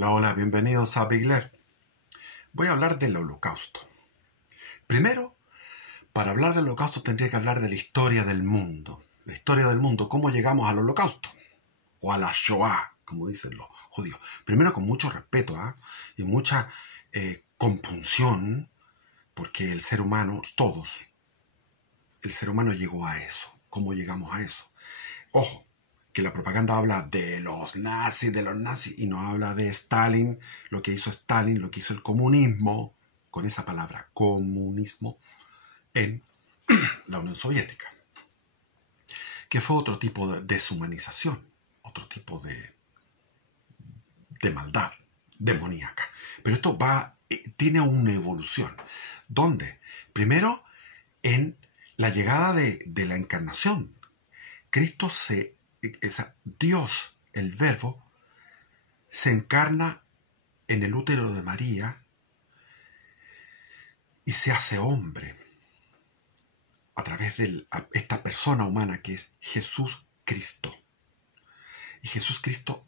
Hola, hola, bienvenidos a Big Left. Voy a hablar del Holocausto. Primero, para hablar del Holocausto tendría que hablar de la historia del mundo. La historia del mundo, cómo llegamos al Holocausto. O a la Shoah, como dicen los judíos. Primero con mucho respeto y mucha compunción, porque el ser humano, todos, el ser humano llegó a eso. ¿Cómo llegamos a eso? Ojo, que la propaganda habla de los nazis, y no habla de Stalin, lo que hizo Stalin, lo que hizo el comunismo, con esa palabra, comunismo, en la Unión Soviética, que fue otro tipo de deshumanización, otro tipo de maldad demoníaca. Pero esto tiene una evolución. ¿Dónde? Primero, en la llegada de la encarnación. Cristo Dios, el Verbo, se encarna en el útero de María y se hace hombre a través de esta persona humana que es Jesús Cristo. Y Jesús Cristo,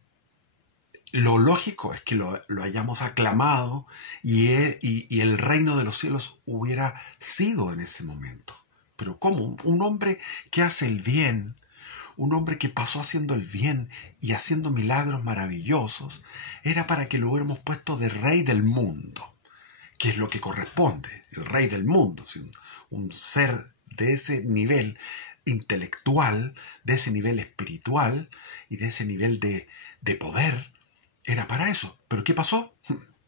lo lógico es que lo hayamos aclamado y el reino de los cielos hubiera sido en ese momento. Pero ¿cómo? Un hombre que hace el bien, un hombre que pasó haciendo el bien y haciendo milagros maravillosos, era para que lo hubiéramos puesto de rey del mundo, que es lo que corresponde, el rey del mundo, un ser de ese nivel intelectual, de ese nivel espiritual y de ese nivel de poder, era para eso. ¿Pero qué pasó?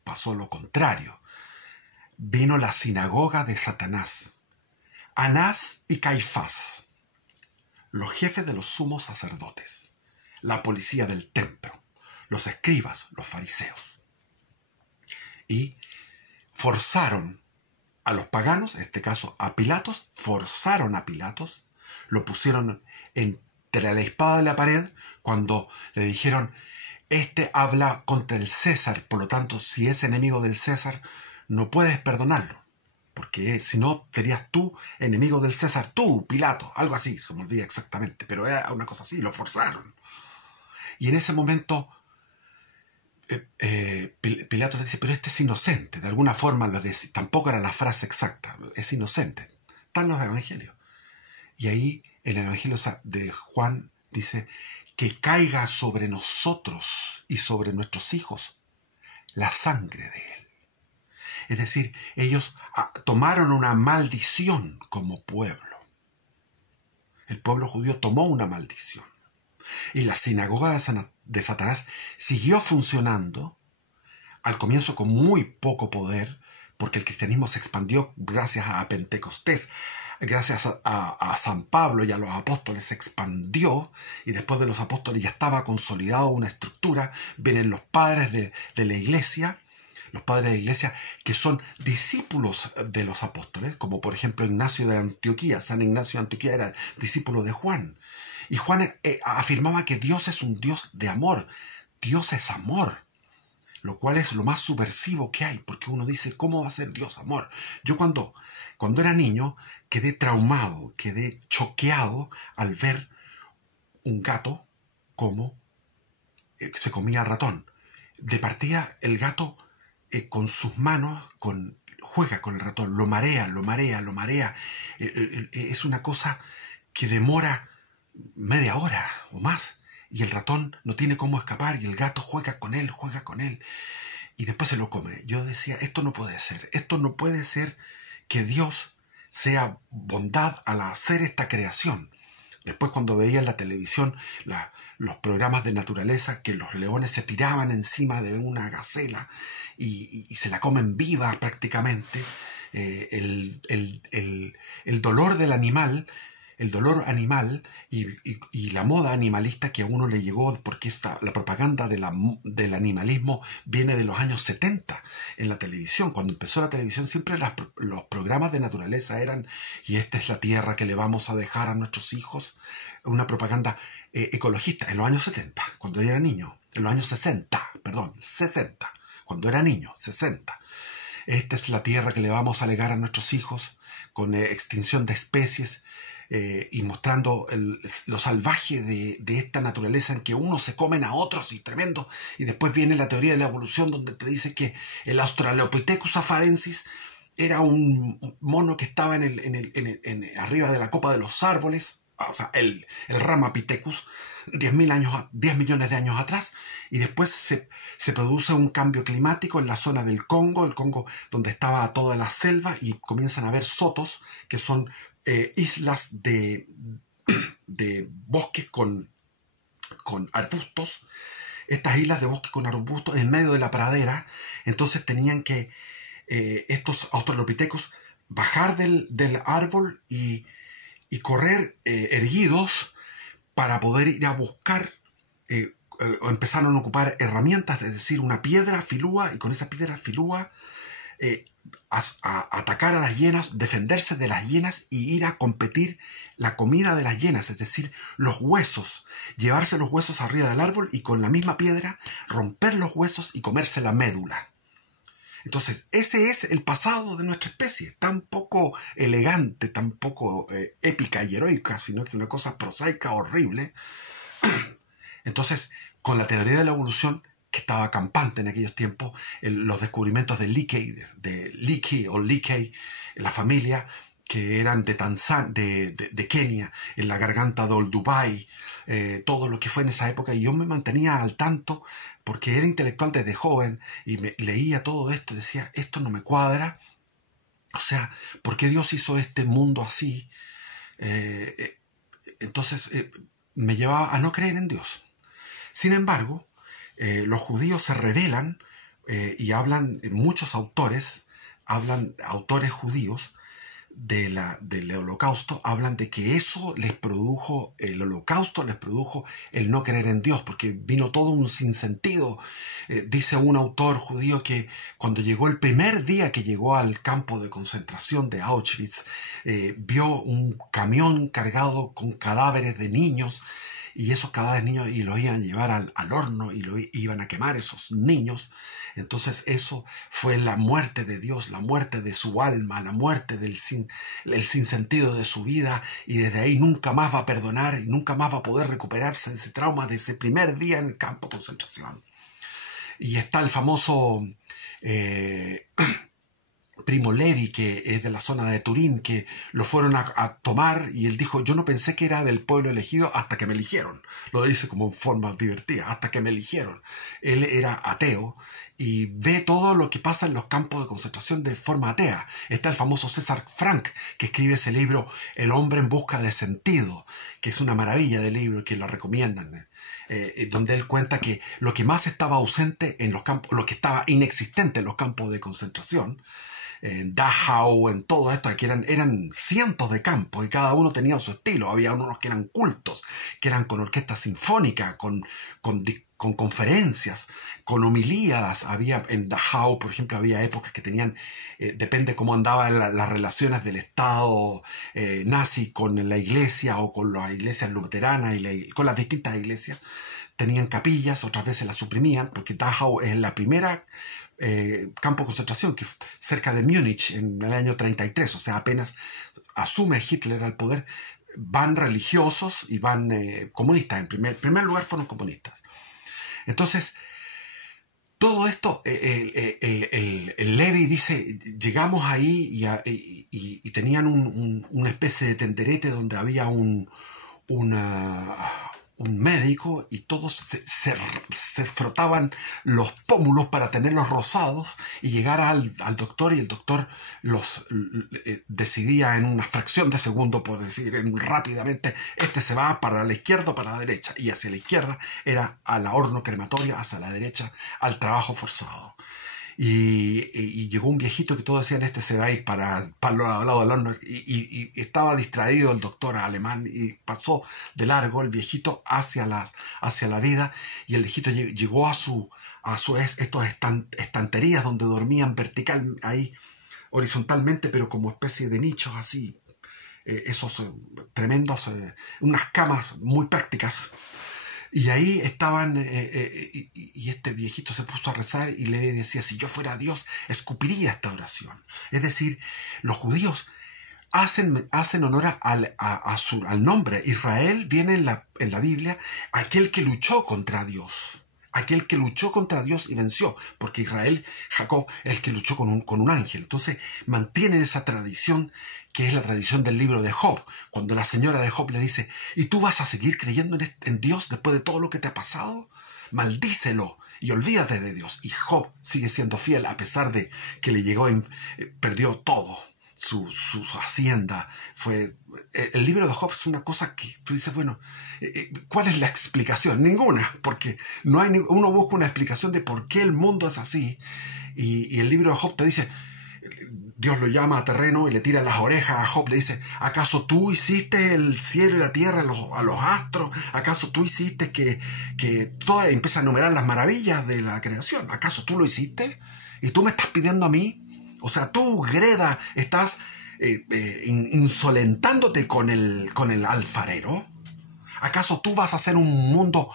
Pasó lo contrario. Vino la sinagoga de Satanás, Anás y Caifás, los jefes de los sumos sacerdotes, la policía del templo, los escribas, los fariseos. Y forzaron a los paganos, en este caso a Pilatos, forzaron a Pilatos, lo pusieron entre la espada de la pared cuando le dijeron: este habla contra el César, por lo tanto, si es enemigo del César, no puedes perdonarlo. Porque si no, serías tú enemigo del César, tú, Pilato, algo así, se me olvida exactamente, pero era una cosa así, lo forzaron. Y en ese momento Pilato le dice: pero este es inocente, de alguna forma lo dice, tampoco era la frase exacta, es inocente. Están los evangelios. Y ahí en el evangelio de Juan dice: que caiga sobre nosotros y sobre nuestros hijos la sangre de él. Es decir, ellos tomaron una maldición como pueblo. El pueblo judío tomó una maldición. Y la sinagoga de Satanás siguió funcionando, al comienzo con muy poco poder, porque el cristianismo se expandió gracias a Pentecostés, gracias a San Pablo y a los apóstoles se expandió, y después de los apóstoles ya estaba consolidado una estructura. Vienen los padres de la iglesia, los padres de la iglesia que son discípulos de los apóstoles, como por ejemplo Ignacio de Antioquía. San Ignacio de Antioquía era discípulo de Juan. Y Juan afirmaba que Dios es un Dios de amor. Dios es amor, lo cual es lo más subversivo que hay, porque uno dice: ¿cómo va a ser Dios amor? Yo cuando era niño quedé traumado, quedé choqueado al ver un gato como se comía al ratón. De partida el gato con sus manos juega con el ratón, lo marea. Es una cosa que demora media hora o más, y el ratón no tiene cómo escapar y el gato juega con él y después se lo come. Yo decía: esto no puede ser que Dios sea bondad al hacer esta creación. Después, cuando veía en la televisión los programas de naturaleza, que los leones se tiraban encima de una gacela y se la comen viva prácticamente, el dolor del animal, el dolor animal y la moda animalista que a uno le llegó, porque la propaganda del animalismo viene de los años 70 en la televisión. Cuando empezó la televisión, siempre los programas de naturaleza eran: y esta es la tierra que le vamos a dejar a nuestros hijos. Una propaganda ecologista en los años 70, cuando yo era niño. En los años 60, cuando era niño, 60. Esta es la tierra que le vamos a legar a nuestros hijos, con extinción de especies. y mostrando lo salvaje de esta naturaleza en que unos se comen a otros y tremendo. Y después viene la teoría de la evolución, donde te dice que el Australopithecus afarensis era un mono que estaba arriba de la copa de los árboles, o sea, el Ramapithecus, 10 millones de años atrás, y después se produce un cambio climático en la zona del Congo, el Congo donde estaba toda la selva, y comienzan a haber sotos, que son islas de bosques con arbustos. Estas islas de bosques con arbustos en medio de la pradera. Entonces tenían que estos australopithecus bajar del árbol y correr erguidos para poder ir a buscar, empezaron a ocupar herramientas, es decir, una piedra filúa, y con esa piedra filúa a atacar a las hienas, defenderse de las hienas y ir a competir la comida de las hienas, es decir, los huesos, llevarse los huesos arriba del árbol y con la misma piedra romper los huesos y comerse la médula. Entonces, ese es el pasado de nuestra especie, tan poco elegante, tan poco épica y heroica, sino que una cosa prosaica, horrible. Entonces, con la teoría de la evolución, que estaba campante en aquellos tiempos, los descubrimientos de Leakey, la familia, que eran de Kenia, en la garganta de Olduvai, todo lo que fue en esa época, y yo me mantenía al tanto porque era intelectual desde joven y leía todo esto y decía, esto no me cuadra, o sea, ¿por qué Dios hizo este mundo así? Entonces me llevaba a no creer en Dios. Sin embargo, los judíos se rebelan y hablan, muchos autores judíos del holocausto, hablan de que eso les produjo, el holocausto les produjo el no creer en Dios, porque vino todo un sinsentido. Dice un autor judío que cuando llegó el primer día que llegó al campo de concentración de Auschwitz, vio un camión cargado con cadáveres de niños, y esos cadáveres de niños y los iban a llevar al horno y lo iban a quemar esos niños. Entonces eso fue la muerte de Dios, la muerte de su alma, la muerte el sinsentido de su vida, y desde ahí nunca más va a perdonar y nunca más va a poder recuperarse de ese trauma de ese primer día en el campo de concentración. Y está el famoso Primo Levi, que es de la zona de Turín, que lo fueron a tomar, y él dijo, yo no pensé que era del pueblo elegido hasta que me eligieron. Lo dice como en forma divertida, hasta que me eligieron. Él era ateo y ve todo lo que pasa en los campos de concentración de forma atea. Está el famoso César Frank, que escribe ese libro El hombre en busca de sentido, que es una maravilla de libro que lo recomiendan, donde él cuenta que lo que más estaba ausente en los campos, lo que estaba inexistente en los campos de concentración, en Dachau, en todo esto, que eran cientos de campos y cada uno tenía su estilo. Había unos que eran cultos, que eran con orquesta sinfónica, con conferencias, con homilías. Había en Dachau, por ejemplo, había épocas que tenían, depende cómo andaban las relaciones del Estado nazi con la iglesia o con las iglesias luteranas y con las distintas iglesias, tenían capillas, otras veces las suprimían, porque Dachau es la primera campo de concentración, que cerca de Múnich en el año 33, o sea, apenas asume Hitler al poder, van religiosos y van comunistas. En primer lugar fueron comunistas. Entonces, todo esto, el Levi dice, llegamos ahí y tenían una especie de tenderete donde había un médico, y todos se frotaban los pómulos para tenerlos rosados y llegar al doctor, y el doctor los decidía en una fracción de segundo, por decir, rápidamente, este se va para la izquierda o para la derecha, y hacia la izquierda era a la horno crematoria, hacia la derecha al trabajo forzado. Y llegó un viejito que todos decían, este se va a ir para el lado del horno, y estaba distraído el doctor alemán y pasó de largo el viejito hacia la vida, y el viejito llegó a estas estanterías donde dormían vertical, ahí horizontalmente, pero como especie de nichos así, esos tremendos, unas camas muy prácticas. Y ahí estaban, y este viejito se puso a rezar y le decía, si yo fuera Dios, escupiría esta oración. Es decir, los judíos hacen honor al nombre. Israel viene en la Biblia, aquel que luchó contra Dios. Aquel que luchó contra Dios y venció, porque Israel, Jacob, es el que luchó con un ángel. Entonces mantienen esa tradición, que es la tradición del libro de Job, cuando la señora de Job le dice: ¿y tú vas a seguir creyendo en Dios después de todo lo que te ha pasado? Maldícelo y olvídate de Dios. Y Job sigue siendo fiel a pesar de que le llegó, perdió todo. Su hacienda fue... El libro de Job es una cosa que tú dices, bueno, ¿cuál es la explicación? Ninguna, porque no hay uno busca una explicación de por qué el mundo es así, y el libro de Job te dice, Dios lo llama a terreno y le tira las orejas a Job, le dice: ¿acaso tú hiciste el cielo y la tierra, a los astros? ¿Acaso tú hiciste que todo empieza a enumerar las maravillas de la creación? ¿Acaso tú lo hiciste? ¿Y tú me estás pidiendo a mí? O sea, tú, Greda, estás insolentándote con el alfarero. ¿Acaso tú vas a hacer un mundo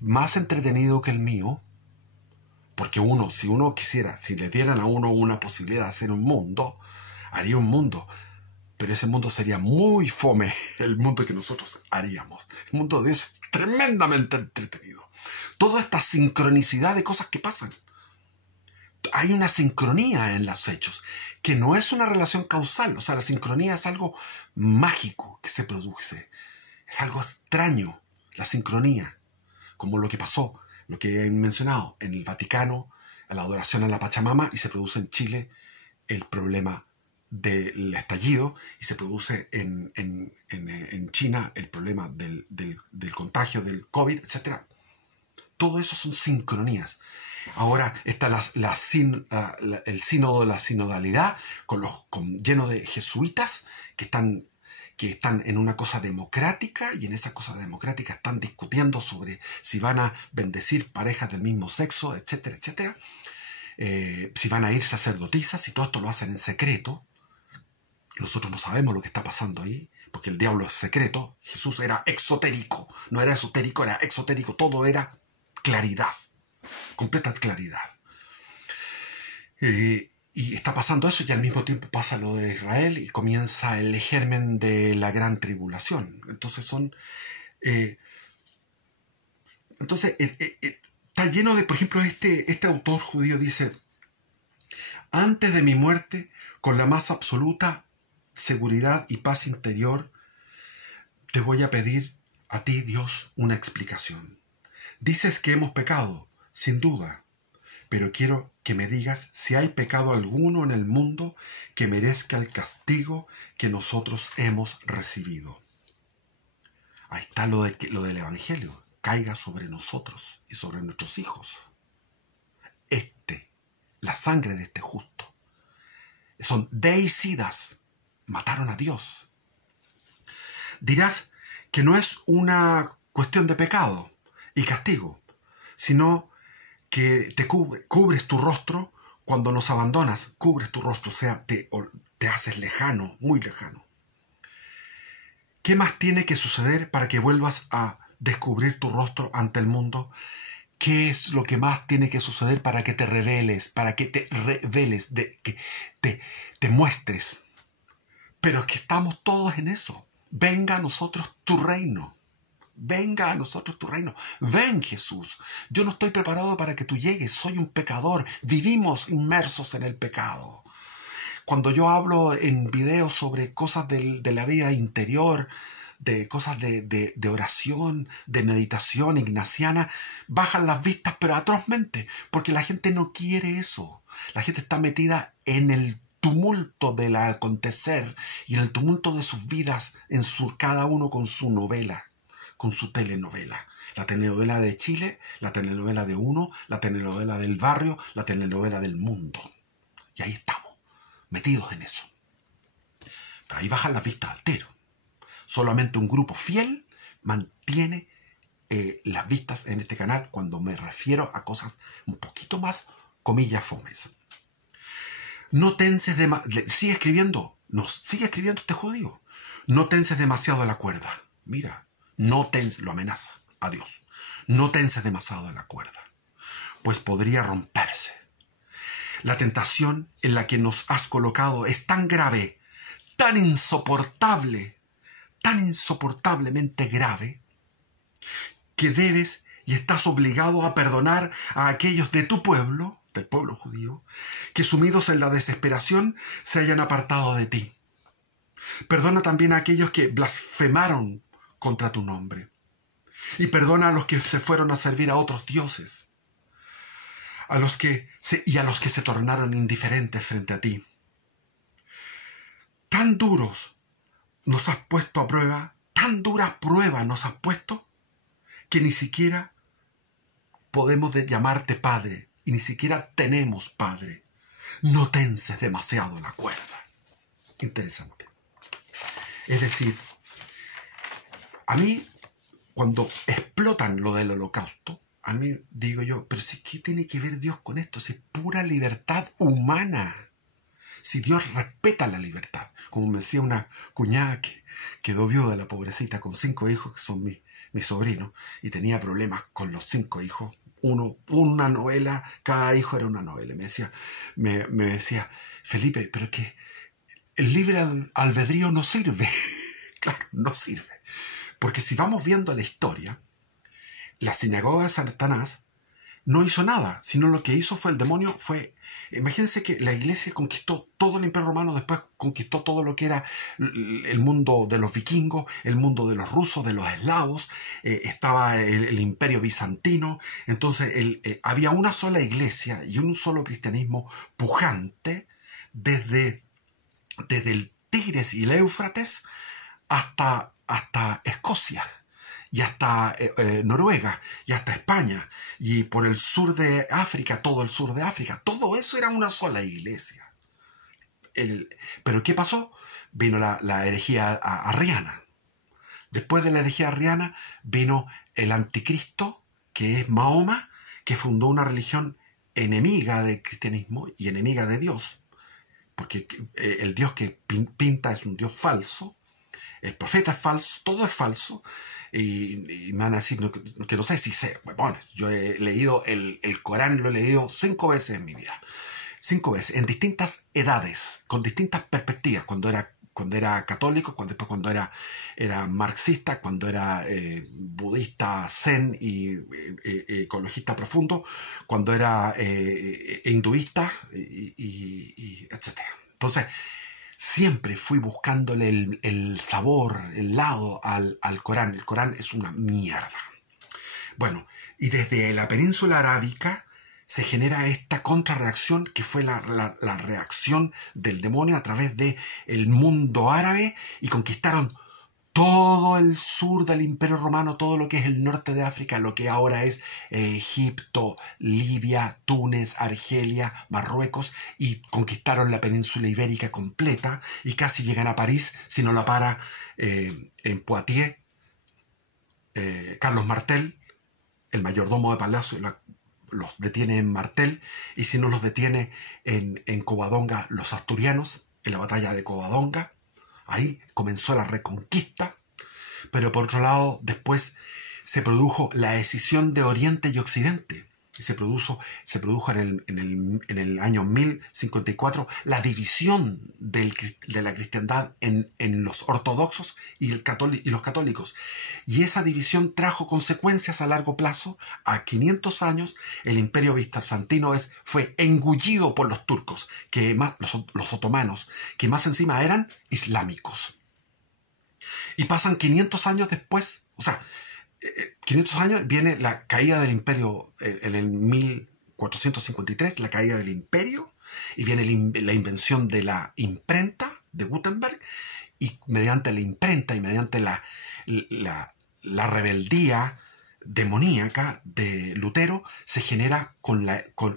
más entretenido que el mío? Porque si uno quisiera, si le dieran a uno una posibilidad de hacer un mundo, haría un mundo. Pero ese mundo sería muy fome, el mundo que nosotros haríamos. El mundo de Dios es tremendamente entretenido. Toda esta sincronicidad de cosas que pasan. Hay una sincronía en los hechos, que no es una relación causal. O sea, la sincronía es algo mágico que se produce. Es algo extraño, la sincronía. Como lo que pasó, lo que he mencionado, en el Vaticano, a la adoración a la Pachamama, y se produce en Chile el problema del estallido, y se produce en China el problema del contagio del COVID, etc. Todo eso son sincronías. Ahora está el sínodo de la sinodalidad, lleno de jesuitas que están en una cosa democrática, y en esa cosa democrática están discutiendo sobre si van a bendecir parejas del mismo sexo, etcétera, etcétera. Si van a ir sacerdotisas, y todo esto lo hacen en secreto. Nosotros no sabemos lo que está pasando ahí, porque el diablo es secreto. Jesús era exotérico, no era esotérico, era exotérico, todo era claridad. Completa claridad. Y está pasando eso, y al mismo tiempo pasa lo de Israel, y comienza el germen de la gran tribulación. Entonces está lleno de, por ejemplo, este autor judío dice: antes de mi muerte, con la más absoluta seguridad y paz interior, te voy a pedir a ti, Dios, una explicación. Dices que hemos pecado, sin duda, pero quiero que me digas si hay pecado alguno en el mundo que merezca el castigo que nosotros hemos recibido. Ahí está lo del Evangelio. Caiga sobre nosotros y sobre nuestros hijos la sangre de este justo. Son deicidas. Mataron a Dios. Dirás que no es una cuestión de pecado y castigo, sino que te cubres tu rostro cuando nos abandonas, cubres tu rostro, o sea, te haces lejano, muy lejano. ¿Qué más tiene que suceder para que vuelvas a descubrir tu rostro ante el mundo? ¿Qué es lo que más tiene que suceder para que te reveles, que te muestres? Pero es que estamos todos en eso. Venga a nosotros tu reino. Venga a nosotros tu reino. Ven, Jesús. Yo no estoy preparado para que tú llegues. Soy un pecador. Vivimos inmersos en el pecado. Cuando yo hablo en videos sobre cosas de la vida interior, de cosas de oración, de meditación ignaciana, bajan las vistas, pero atrozmente, porque la gente no quiere eso. La gente está metida en el tumulto del acontecer y en el tumulto de sus vidas, cada uno con su novela, con su telenovela. La telenovela de Chile, la telenovela de uno, la telenovela del barrio, la telenovela del mundo. Y ahí estamos, metidos en eso. Pero ahí bajan las vistas al tiro. Solamente un grupo fiel mantiene las vistas en este canal cuando me refiero a cosas un poquito más, comillas, fomes. No tenses sigue escribiendo este judío. No tenses demasiado la cuerda. Mira, lo amenaza a Dios. No tenses demasiado la cuerda, pues podría romperse. La tentación en la que nos has colocado es tan grave, tan insoportable, tan insoportablemente grave, que debes y estás obligado a perdonar a aquellos de tu pueblo, del pueblo judío, que sumidos en la desesperación se hayan apartado de ti. Perdona también a aquellos que blasfemaron contra tu nombre. Y perdona a los que se fueron a servir a otros dioses, a los que se tornaron indiferentes frente a ti. Tan duros nos has puesto a prueba, tan dura prueba nos has puesto, que ni siquiera podemos llamarte Padre, y ni siquiera tenemos Padre. No tenses demasiado la cuerda. Interesante. Es decir, a mí, cuando explotan lo del holocausto, a mí digo yo, pero si ¿qué tiene que ver Dios con esto? Si es pura libertad humana. Si Dios respeta la libertad. Como me decía una cuñada que quedó viuda, la pobrecita, con 5 hijos, que son mis sobrinos, y tenía problemas con los 5 hijos. Una novela, cada hijo era una novela. Me decía, Felipe, pero que el libre albedrío no sirve. Claro, no sirve. Porque si vamos viendo la historia, la sinagoga de Satanás no hizo nada, sino lo que hizo fue el demonio. Imagínense que la iglesia conquistó todo el imperio romano, después conquistó todo lo que era el mundo de los vikingos, el mundo de los rusos, de los eslavos, estaba el imperio bizantino. Entonces había una sola iglesia y un solo cristianismo pujante desde el Tigris y el Éufrates hasta Escocia, y hasta Noruega, y hasta España, y por el sur de África, todo el sur de África. Todo eso era una sola iglesia. Pero ¿qué pasó? Vino la herejía arriana. Después de la herejía arriana vino el anticristo, que es Mahoma, que fundó una religión enemiga del cristianismo y enemiga de Dios, porque el Dios que pinta es un Dios falso. El profeta es falso, todo es falso, y me van a decir que no sé si sé. Bueno, yo he leído el Corán, lo he leído 5 veces en mi vida. 5 veces, en distintas edades, con distintas perspectivas. Cuando era católico, después cuando era marxista, cuando era budista zen y ecologista profundo, cuando era hinduista, y etc. Entonces, siempre fui buscándole el sabor, el lado al Corán. El Corán es una mierda. Bueno, y desde la península arábica se genera esta contrarreacción, que fue la reacción del demonio a través del mundo árabe, y conquistaron todo el sur del Imperio Romano, todo lo que es el norte de África, lo que ahora es Egipto, Libia, Túnez, Argelia, Marruecos, y conquistaron la península ibérica completa, y casi llegan a París, si no la para en Poitiers Carlos Martel, el mayordomo de Palacio, los detiene en Martel, y si no los detiene en Covadonga los asturianos, en la batalla de Covadonga. Ahí comenzó la reconquista, pero por otro lado después se produjo la escisión de Oriente y Occidente. Y se produjo en el año 1054 la división de la cristiandad en los ortodoxos y los católicos. Y esa división trajo consecuencias a largo plazo. A 500 años el imperio bizantino fue engullido por los turcos, los otomanos, que más encima eran islámicos. Y pasan 500 años después, 500 años, viene la caída del imperio en el 1453, la caída del imperio, y viene la invención de la imprenta de Gutenberg, y mediante la imprenta y mediante la rebeldía demoníaca de Lutero, se genera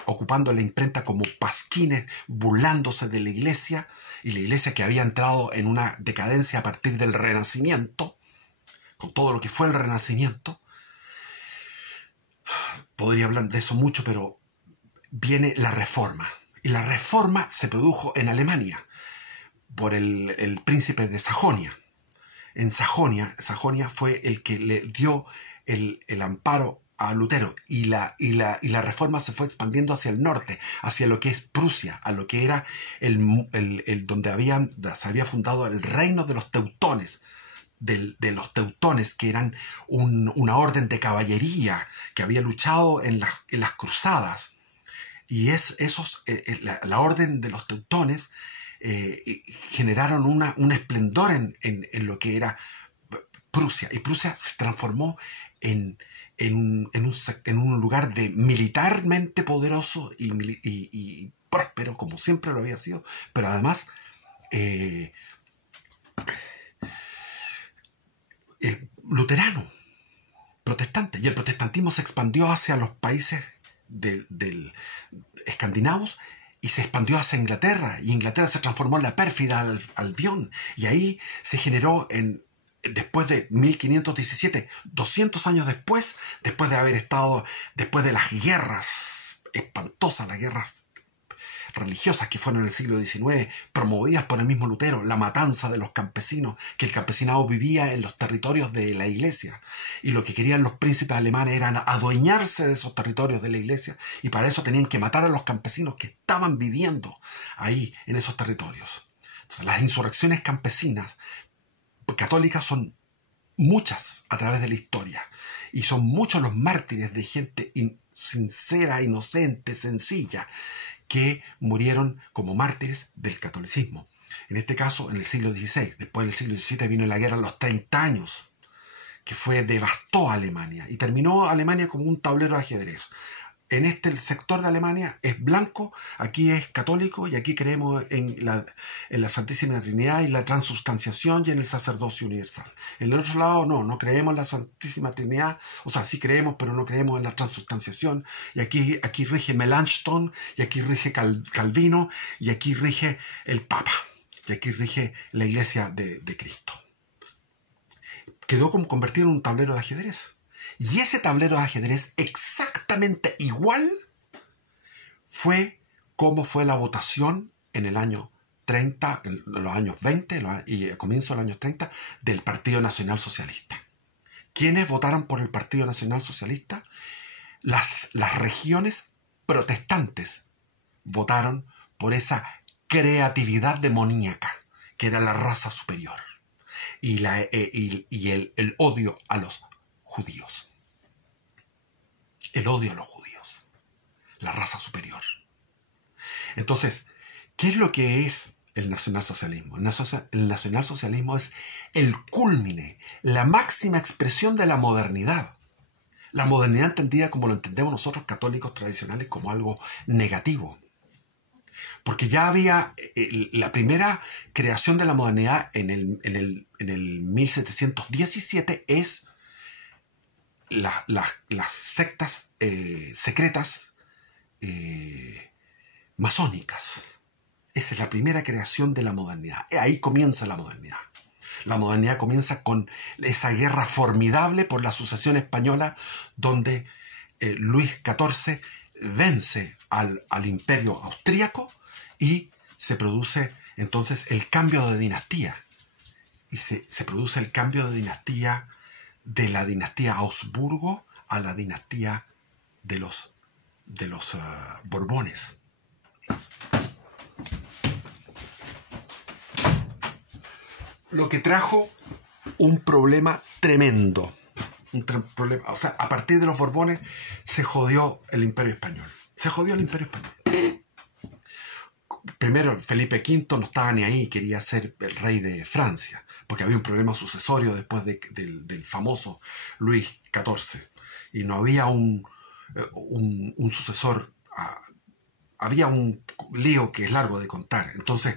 ocupando la imprenta como pasquines, burlándose de la iglesia, y la iglesia que había entrado en una decadencia a partir del Renacimiento, con todo lo que fue el Renacimiento. Podría hablar de eso mucho, pero viene la Reforma. Y la Reforma se produjo en Alemania por el príncipe de Sajonia. En Sajonia fue el que le dio el amparo a Lutero, y la reforma se fue expandiendo hacia el norte, hacia lo que es Prusia, a lo que era donde se había fundado el reino de los teutones, de los teutones, que eran una orden de caballería que había luchado en las cruzadas. Y la orden de los teutones generaron un esplendor en lo que era Prusia. Y Prusia se transformó en un lugar militarmente poderoso y próspero, como siempre lo había sido, pero además luterano, protestante. Y el protestantismo se expandió hacia los países del escandinavos y se expandió hacia Inglaterra, y Inglaterra se transformó en la pérfida Albión, y ahí se generó después de 1517, 200 años después de haber estado, después de las guerras espantosas, las guerras religiosas que fueron en el siglo XIX, promovidas por el mismo Lutero, la matanza de los campesinos, que el campesinado vivía en los territorios de la iglesia, y lo que querían los príncipes alemanes era adueñarse de esos territorios de la iglesia, y para eso tenían que matar a los campesinos que estaban viviendo ahí en esos territorios. Entonces, las insurrecciones campesinas católicas son muchas a través de la historia, y son muchos los mártires de gente sincera, inocente, sencilla, que murieron como mártires del catolicismo. En este caso, en el siglo XVI. Después del siglo XVII vino la guerra de los 30 años, que devastó a Alemania, y terminó Alemania como un tablero de ajedrez. En el sector de Alemania es blanco, aquí es católico, y aquí creemos en la Santísima Trinidad y la transubstanciación y en el sacerdocio universal. En el otro lado no creemos en la Santísima Trinidad, o sea, sí creemos, pero no creemos en la transubstanciación, y aquí rige Melanchthon, y aquí rige Calvino, y aquí rige el Papa, y aquí rige la Iglesia de Cristo. Quedó como convertido en un tablero de ajedrez. Y ese tablero de ajedrez, exactamente igual, fue como fue la votación en el año 30, en los años 20 y el comienzo de los años 30, del Partido Nacional Socialista. ¿Quiénes votaron por el Partido Nacional Socialista? Las regiones protestantes votaron por esa creatividad demoníaca, que era la raza superior, y el odio a los judíos. El odio a los judíos, la raza superior. Entonces, ¿qué es lo que es el nacionalsocialismo? El nacionalsocialismo es el cúlmine, la máxima expresión de la modernidad. La modernidad entendida como lo entendemos nosotros católicos tradicionales, como algo negativo. Porque ya había la primera creación de la modernidad en el 1717 es las sectas secretas masónicas. Esa es la primera creación de la modernidad. Ahí comienza la modernidad. La modernidad comienza con esa guerra formidable por la sucesión española, donde Luis XIV vence al imperio austríaco, y se produce entonces el cambio de dinastía. Y se produce el cambio de dinastía de la dinastía Habsburgo a la dinastía de los Borbones. Lo que trajo un problema tremendo. O sea, a partir de los Borbones se jodió el Imperio Español. Se jodió el Imperio Español. Primero, Felipe V no estaba ni ahí, quería ser el rey de Francia, porque había un problema sucesorio después del famoso Luis XIV, y no había un sucesor. Había un lío que es largo de contar. Entonces,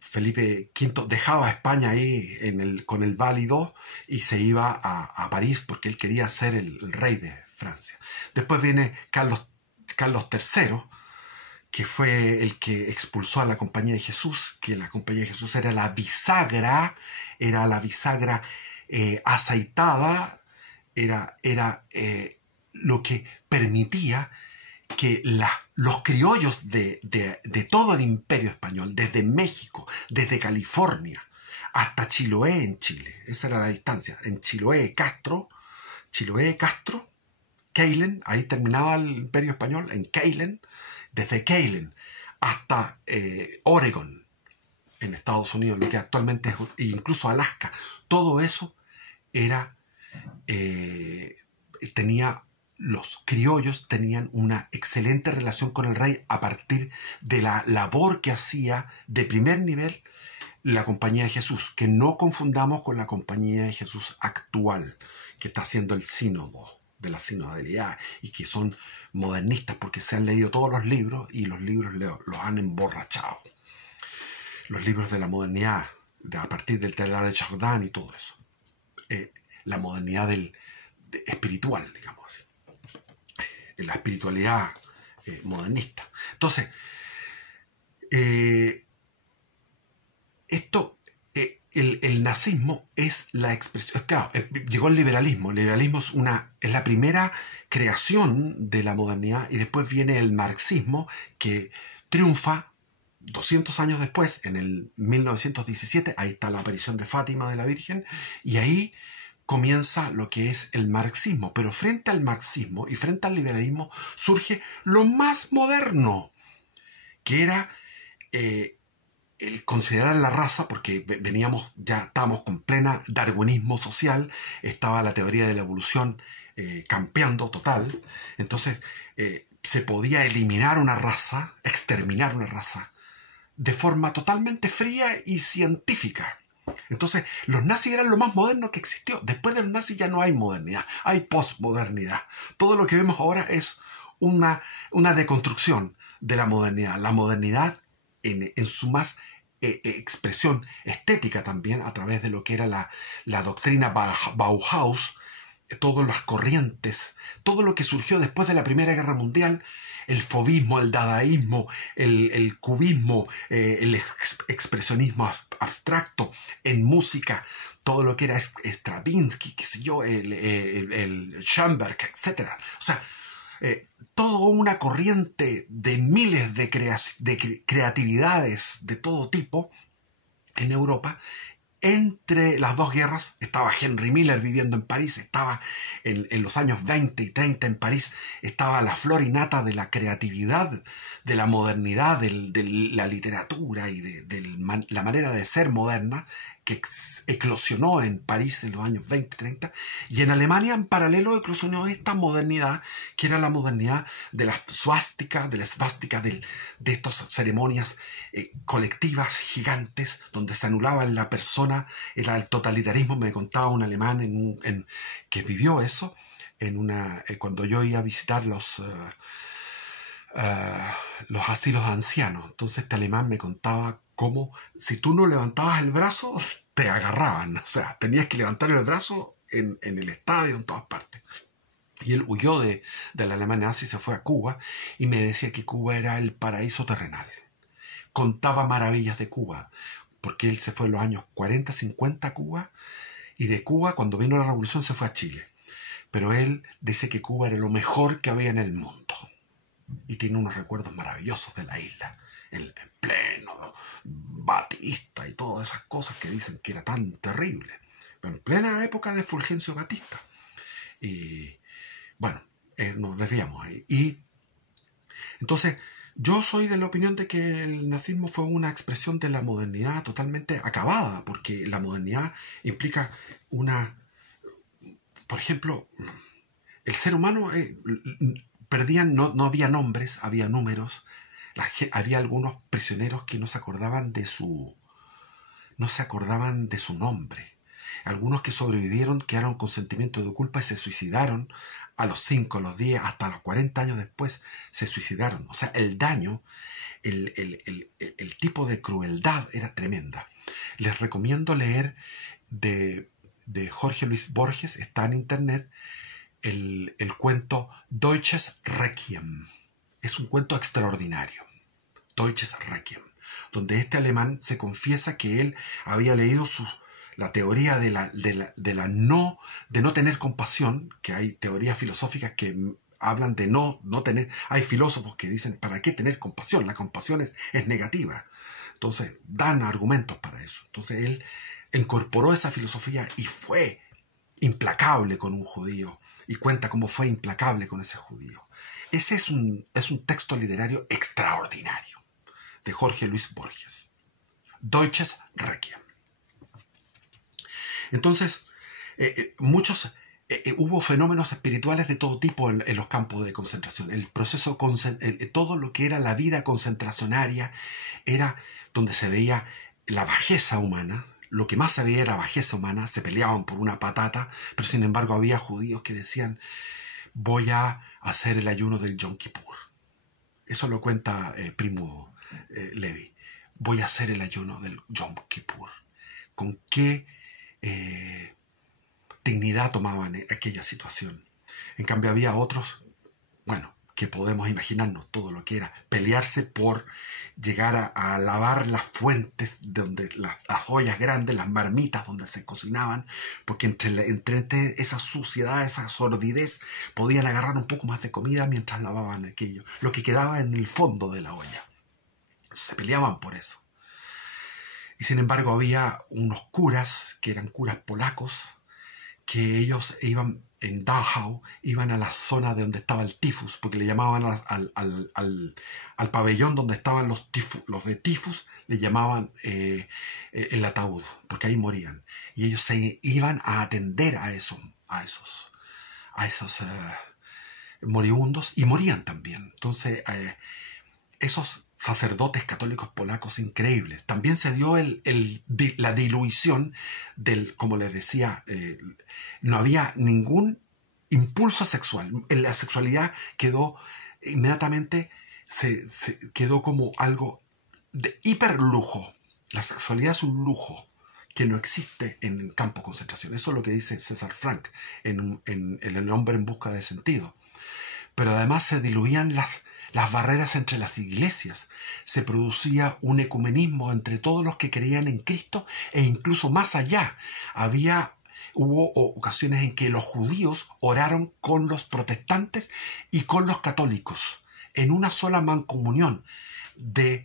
Felipe V dejaba a España ahí con el válido, y se iba a París porque él quería ser el rey de Francia. Después viene Carlos III, que fue el que expulsó a la Compañía de Jesús, que la Compañía de Jesús era la bisagra aceitada, era lo que permitía que los criollos de todo el Imperio Español, desde México, desde California, hasta Chiloé en Chile, esa era la distancia, en Chiloé, Castro, Keilen, ahí terminaba el Imperio Español, en Keilen, desde Keilen hasta Oregon, en Estados Unidos, lo que actualmente es, e incluso Alaska, todo eso era, los criollos tenían una excelente relación con el rey a partir de la labor que hacía de primer nivel la Compañía de Jesús, que no confundamos con la Compañía de Jesús actual, que está haciendo el sínodo de la sinodalidad y que son modernistas porque se han leído todos los libros y los libros los han emborrachado. Los libros de la modernidad, a partir del Telar de Chardin y todo eso. La modernidad espiritual, digamos. La espiritualidad modernista. Entonces, el nazismo es la expresión. Claro, llegó el liberalismo. El liberalismo es la primera creación de la modernidad, y después viene el marxismo, que triunfa 200 años después, en el 1917. Ahí está la aparición de Fátima de la Virgen, y ahí comienza lo que es el marxismo. Pero frente al marxismo y frente al liberalismo surge lo más moderno, que era el considerar la raza, porque estábamos con plena darwinismo social, estaba la teoría de la evolución campeando total. Entonces se podía eliminar una raza, exterminar una raza, de forma totalmente fría y científica. Entonces, los nazis eran lo más moderno que existió. Después de los nazis ya no hay modernidad, hay postmodernidad. Todo lo que vemos ahora es una deconstrucción de la modernidad. La modernidad en su más expresión estética también, a través de lo que era la doctrina Bauhaus, todas las corrientes, todo lo que surgió después de la Primera Guerra Mundial, el fauvismo, el dadaísmo, el cubismo, el expresionismo abstracto en música, todo lo que era Stravinsky, qué sé yo, el Schoenberg, etc. O sea, toda una corriente de miles de creatividades de todo tipo en Europa. Entre las dos guerras estaba Henry Miller viviendo en París, estaba en los años 20 y 30 en París, estaba la flor y nata de la creatividad, de la modernidad, de la literatura y de la manera de ser moderna, que eclosionó en París en los años 20 y 30, y en Alemania en paralelo eclosionó esta modernidad, que era la modernidad de la svástica, de estas ceremonias colectivas gigantes, donde se anulaba en la persona, era el totalitarismo. Me contaba un alemán que vivió eso cuando yo iba a visitar los asilos de ancianos. Entonces este alemán me contaba cómo, si tú no levantabas el brazo, te agarraban. O sea, tenías que levantar el brazo en el estadio, en todas partes. Y él huyó de la Alemania nazi y se fue a Cuba, y me decía que Cuba era el paraíso terrenal. Contaba maravillas de Cuba, porque él se fue en los años 40, 50 a Cuba, y de Cuba, cuando vino la revolución, se fue a Chile. Pero él dice que Cuba era lo mejor que había en el mundo, y tiene unos recuerdos maravillosos de la isla, en pleno Batista y todas esas cosas que dicen que era tan terrible, pero en plena época de Fulgencio Batista. Y bueno, nos desviamos ahí. Y entonces, yo soy de la opinión de que el nazismo fue una expresión de la modernidad totalmente acabada, porque la modernidad implica por ejemplo, el ser humano no había nombres, había números. Había algunos prisioneros que no se acordaban de su nombre. Algunos que sobrevivieron quedaron con sentimiento de culpa y se suicidaron a los 5, a los 10, hasta los 40 años después se suicidaron. O sea, el daño, el tipo de crueldad era tremenda. Les recomiendo leer de Jorge Luis Borges, está en internet, el cuento Deutsches Requiem. Es un cuento extraordinario. Deutsches Requiem, donde este alemán se confiesa que él había leído la teoría de no tener compasión, que hay teorías filosóficas que hablan de no tener. Hay filósofos que dicen, ¿para qué tener compasión? La compasión es negativa. Entonces dan argumentos para eso. Entonces él incorporó esa filosofía y fue implacable con un judío y cuenta cómo fue implacable con ese judío. Ese es un texto literario extraordinario de Jorge Luis Borges. Deutsches Requiem. Entonces, hubo fenómenos espirituales de todo tipo en los campos de concentración. El proceso, todo lo que era la vida concentracionaria era donde se veía la bajeza humana. Lo que más se veía era bajeza humana. Se peleaban por una patata, pero sin embargo había judíos que decían: voy a hacer el ayuno del Yom Kippur. Eso lo cuenta Primo Levi. Voy a hacer el ayuno del Yom Kippur. ¿Con qué dignidad tomaban aquella situación? En cambio había otros, bueno, que podemos imaginarnos todo lo que era pelearse por llegar a lavar las fuentes donde las ollas grandes, las marmitas donde se cocinaban, porque entre esa suciedad, esa sordidez, podían agarrar un poco más de comida mientras lavaban aquello, lo que quedaba en el fondo de la olla. Se peleaban por eso. Y sin embargo había unos curas, que eran curas polacos, que ellos iban en Dachau, iban a la zona de donde estaba el tifus, porque le llamaban al pabellón donde estaban los de tifus, le llamaban el ataúd, porque ahí morían. Y ellos se iban a atender a esos moribundos, y morían también. Entonces, esos sacerdotes católicos polacos increíbles. También se dio la dilución como les decía, no había ningún impulso sexual. La sexualidad quedó inmediatamente, se quedó como algo de hiperlujo. La sexualidad es un lujo que no existe en el campo de concentración. Eso es lo que dice César Frank en El hombre en busca de sentido. Pero además se diluían las barreras entre las iglesias. Se producía un ecumenismo entre todos los que creían en Cristo, e incluso más allá. Hubo ocasiones en que los judíos oraron con los protestantes y con los católicos en una sola mancomunión de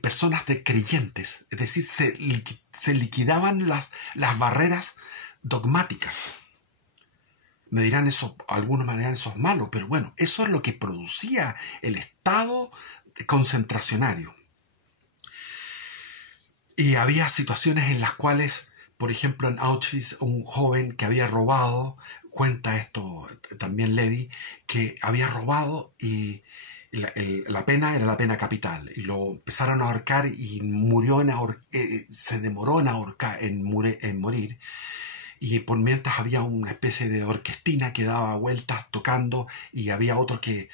personas, de creyentes. Es decir, se liquidaban las barreras dogmáticas. Me dirán eso, de alguna manera eso es malo, pero bueno, eso es lo que producía el estado concentracionario. Y había situaciones en las cuales, por ejemplo, en Auschwitz, un joven que había robado, cuenta esto también Levi, que había robado y la pena era la pena capital, y lo empezaron a ahorcar y murió se demoró en morir. Y por mientras había una especie de orquestina que daba vueltas tocando, y había otro que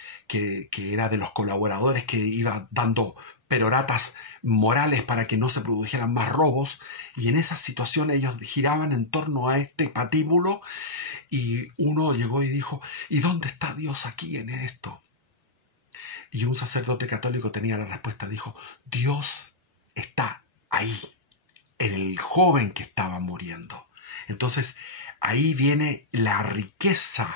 era de los colaboradores, que iba dando peroratas morales para que no se produjeran más robos. Y en esa situación ellos giraban en torno a este patíbulo, y uno llegó y dijo: ¿y dónde está Dios aquí en esto? Y un sacerdote católico tenía la respuesta, dijo: Dios está ahí, en el joven que estaba muriendo. Entonces, ahí viene la riqueza